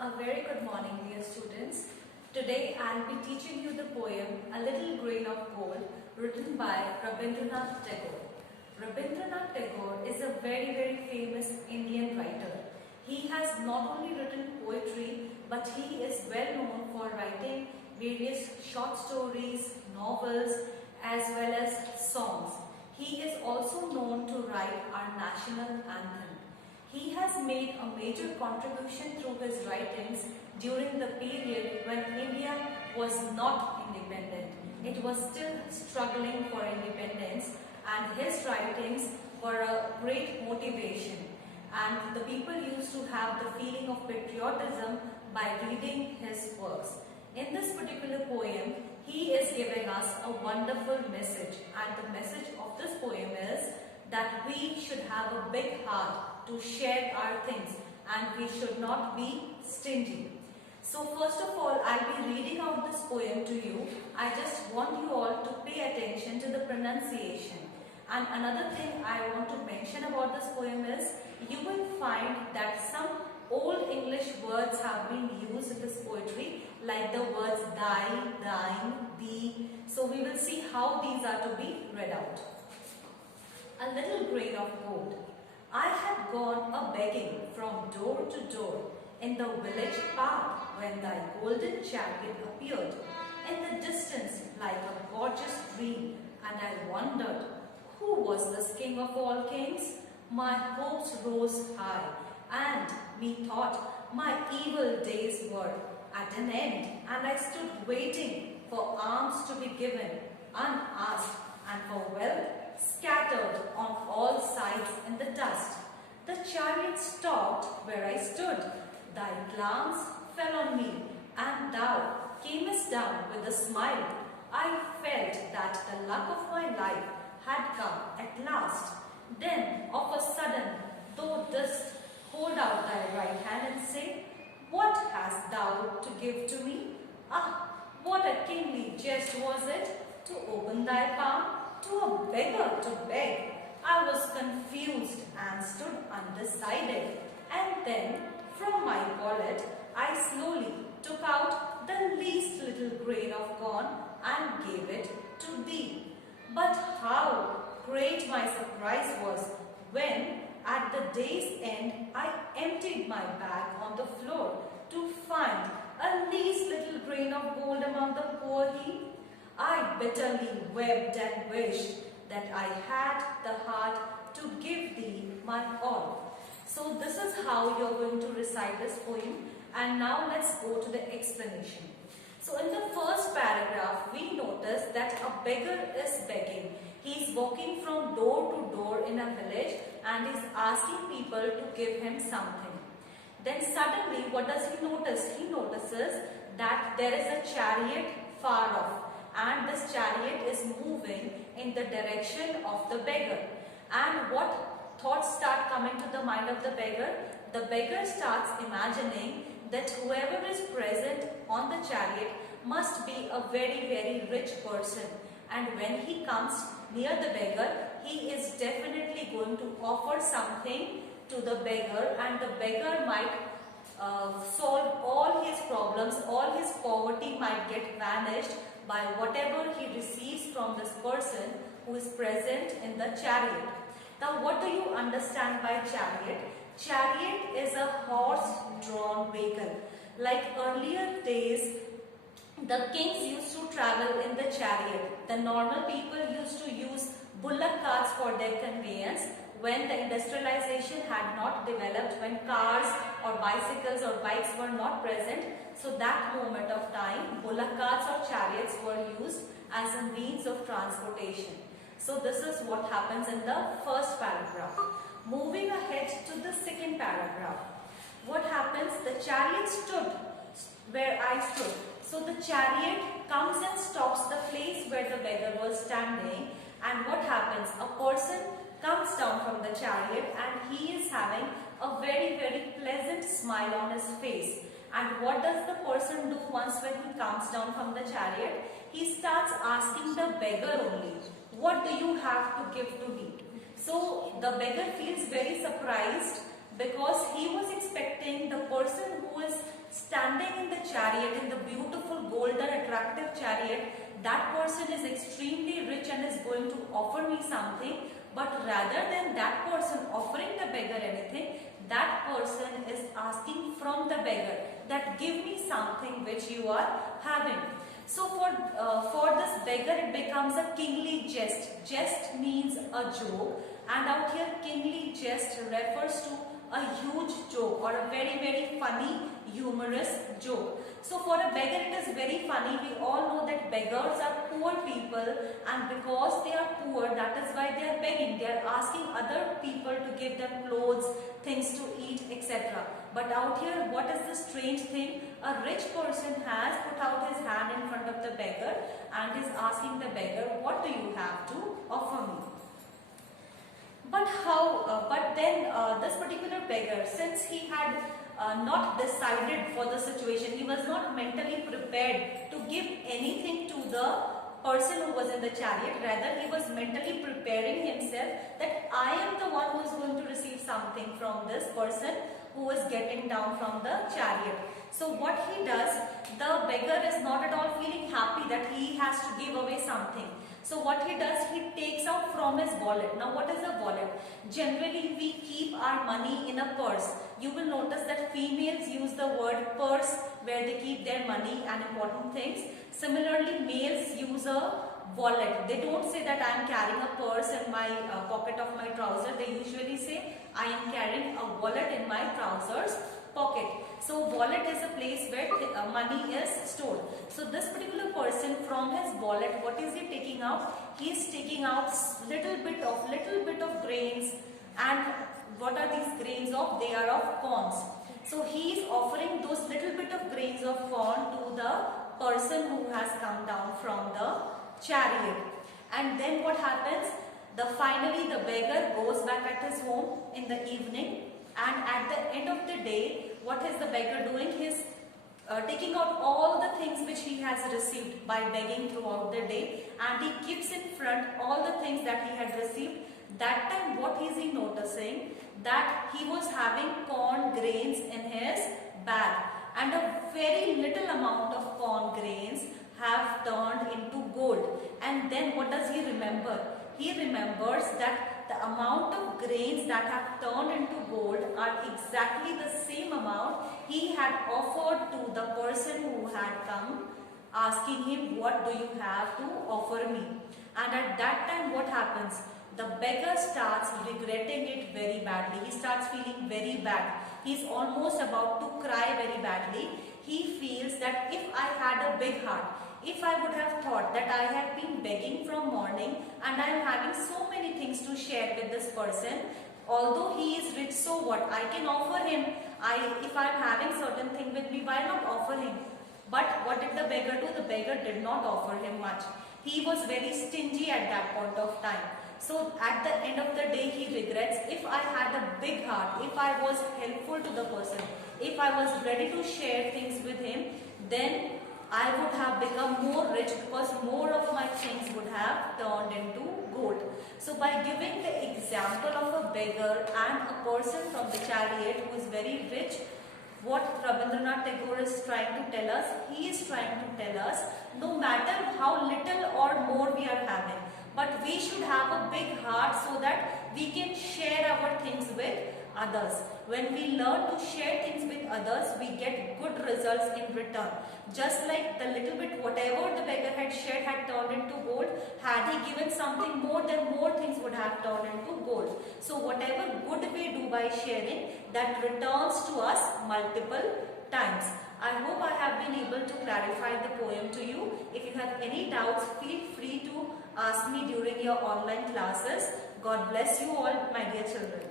A very good morning, dear students. Today I'll be teaching you the poem A Little Grain of Gold, written by Rabindranath Tagore. Rabindranath Tagore is a very famous Indian writer. He has not only written poetry, but he is well known for writing various short stories, novels, as well as songs. He is also known to write our national anthem. He has made a major contribution through his writings during the period when India was not independent. It was still struggling for independence, and his writings were a great motivation. And the people used to have the feeling of patriotism by reading his works. In this particular poem, he is giving us a wonderful message, and the message of this poem is that we should have a big heart to share our things and we should not be stingy. So first of all, I'll be reading out this poem to you. I just want you all to pay attention to the pronunciation. And another thing I want to mention about this poem is you will find that some old English words have been used in this poetry, like the words die, thine, thee. So we will see how these are to be read out. A little grain of gold. I had gone a-begging from door to door in the village path when thy golden chariot appeared in the distance like a gorgeous dream, and I wondered, who was this king of all kings? My hopes rose high, and methought my evil days were at an end, and I stood waiting for alms to be given, unasked, and for wealth scattered on all sides in the dust. The chariot stopped where I stood. Thy glance fell on me, and thou camest down with a smile. I felt that the luck of my life had come at last. Then, of a sudden, thou didst hold out thy right hand and say, what hast thou to give to me? Ah, what a kingly jest was it to open thy palm to a beggar to beg. I was confused and stood undecided. And then, from my wallet, I slowly took out the least little grain of corn and gave it to thee. But how great my surprise was when, at the day's end, I emptied my bag on the floor to find a least little grain of gold among the poor heap. I bitterly wept and wished that I had the heart to give thee my all. So this is how you're going to recite this poem, and now let's go to the explanation. So in the first paragraph, we notice that a beggar is begging. He's walking from door to door in a village and is asking people to give him something. Then suddenly, what does he notice? He notices that there is a chariot far off, and this chariot is moving in the direction of the beggar. And what thoughts start coming to the mind of the beggar? The beggar starts imagining that whoever is present on the chariot must be a very rich person, and when he comes near the beggar, he is definitely going to offer something to the beggar, and the beggar might solve all his problems, all his poverty might get vanished by whatever he receives from this person who is present in the chariot. Now, what do you understand by chariot? Chariot is a horse-drawn vehicle. Like earlier days, the kings used to travel in the chariot. The normal people used to use bullock carts for their conveyance when the industrialization had not developed, when cars or bicycles or bikes were not present. So that moment of time, bullock carts or chariots were used as a means of transportation. So this is what happens in the first paragraph. Moving ahead to the second paragraph. What happens? The chariot stood where I stood. So the chariot comes and stops the place where the beggar was standing. And what happens? A person comes down from the chariot and he is having a very pleasant smile on his face. And what does the person do once when he comes down from the chariot? He starts asking the beggar only, what do you have to give to me? So the beggar feels very surprised because he was expecting the person who is attractive chariot, that person is extremely rich and is going to offer me something, but rather than that person offering the beggar anything, that person is asking from the beggar that give me something which you are having. So for this beggar, it becomes a kingly jest. Jest means a joke, and out here kingly jest refers to a huge joke or a very funny humorous joke. So for a beggar it is very funny. We all know that beggars are poor people, and because they are poor, that is why they are begging. They are asking other people to give them clothes, things to eat, etc. But out here, what is the strange thing? A rich person has put out his hand in front of the beggar and is asking the beggar, what do you have to offer me? But then this particular beggar, since he had not decided for the situation, he was not mentally prepared to give anything to the person who was in the chariot. Rather, he was mentally preparing himself that I am the one who is going to receive something from this person who is getting down from the chariot. So what he does, the beggar is not at all feeling happy that he has to give away something. So what he does, he takes out from his wallet. Now what is a wallet? Generally we keep our money in a purse. You will notice that females use the word purse where they keep their money and important things. Similarly, males use a wallet. They don't say that I am carrying a purse in my pocket of my trouser. They usually say I am carrying a wallet in my trousers pocket. So wallet is a place where money is stored. So this particular person, from his wallet, what is he taking out? He is taking out little bit of grains. And what are these grains of? They are of corns. So he is offering those little bit of grains of corn to the person who has come down from the chariot. And then what happens? Finally the beggar goes back at his home in the evening, and at the end of the day, what is the beggar doing? He is taking out all the things which he has received by begging throughout the day, and he keeps in front all the things that he had received. That time what is he noticing? That he was having corn grains in his bag, and a very little amount of corn grains have turned into gold. And then what does he remember? He remembers that the amount of grains that have turned into gold are exactly the same amount he had offered to the person who had come, asking him, what do you have to offer me? And at that time what happens? The beggar starts regretting it very badly. He starts feeling very bad. He is almost about to cry very badly. He feels that if I had a big heart, if I would have thought that I had been begging from morning and I am having so many things to share with this person, although he is rich, so what? I can offer him. If I am having certain thing with me, why not offer him? But what did the beggar do? The beggar did not offer him much. He was very stingy at that point of time. So at the end of the day, he regrets, if I had a big heart, if I was helpful to the person, if I was ready to share things with him, then I would have become more rich, because more of my things would have turned into gold. So by giving the example of a beggar and a person from the chariot who is very rich, what Rabindranath Tagore is trying to tell us, he is trying to tell us, no matter how little or more we are having, but we should have a big heart so that we can share our things with others. When we learn to share things with others, we get good results in return. Just like the little bit whatever the beggar had shared had turned into gold, had he given something more, then more things would have turned into gold. So whatever good we do by sharing, that returns to us multiple times. I hope I have been able to clarify the poem to you. If you have any doubts, feel free to ask me during your online classes. God bless you all, my dear children.